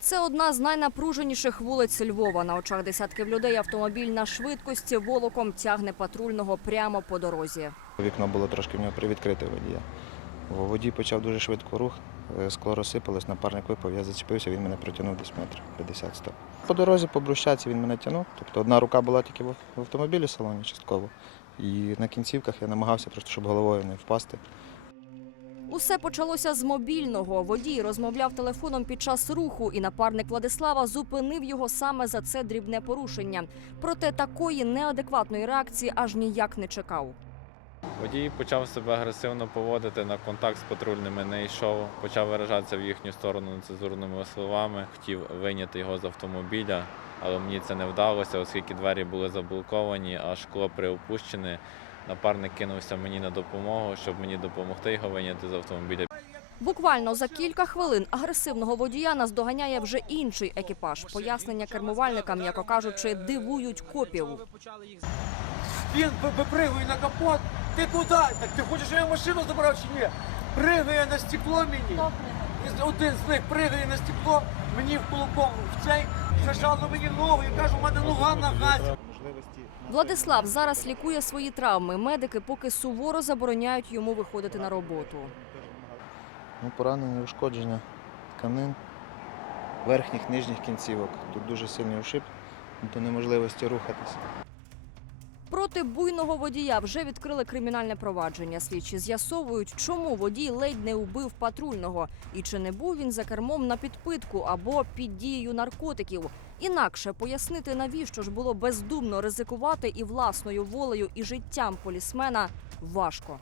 Це одна з найнапруженіших вулиць Львова. На очах десятків людей автомобіль на швидкості волоком тягне патрульного прямо по дорозі. Вікно було трошки в нього привідкрите водія. Во водій почав дуже швидко рух, е, скло розсипалось, напарник випав, я зачепився, він мене протягнув десь метрів 50-100. По дорозі, по брусчатці він мене тягнув. Тобто одна рука була тільки в в автомобілі в салоні частково. І на кінцівках я намагався просто, щоб головою не впасти. Усе почалося з мобільного. Водій розмовляв телефоном під час руху, і напарник Владислава зупинив його саме за це дрібне порушення. Проте такої неадекватної реакції аж ніяк не чекав. Водій почав себе агресивно поводити на контакт з патрульними, не йшов, почав виражатися в їхню сторону нецензурними словами, хотів вийняти його з автомобіля, але мені це не вдалося, оскільки двері були заблоковані, а шкло приопущене. Напарник кинувся мені на допомогу, щоб мені допомогти його вийняти з автомобіля. Буквально за кілька хвилин агресивного водія наздоганяє вже інший екіпаж. Пояснення кермувальника, м'яко кажучи, дивують копів. Він ви- випригує на капот. Ти куди? Так ти хочеш, щоб я машину забрав чи ні? Пригає на стекло мені. Один з них пригає на стекло, мені в кулаком в цей зажало мені ногу. Я кажу, у мене нога на газі. Владислав зараз лікує свої травми. Медики поки суворо забороняють йому виходити на роботу. Ну, поранення, ушкодження тканин, верхніх, нижніх кінцівок. Тут дуже сильний ушиб до неможливості рухатися. Проти буйного водія вже відкрили кримінальне провадження. Слідчі з'ясовують, чому водій ледь не убив патрульного і чи не був він за кермом на підпитку або під дією наркотиків. Інакше пояснити, навіщо ж було бездумно ризикувати і власною волею, і життям полісмена важко.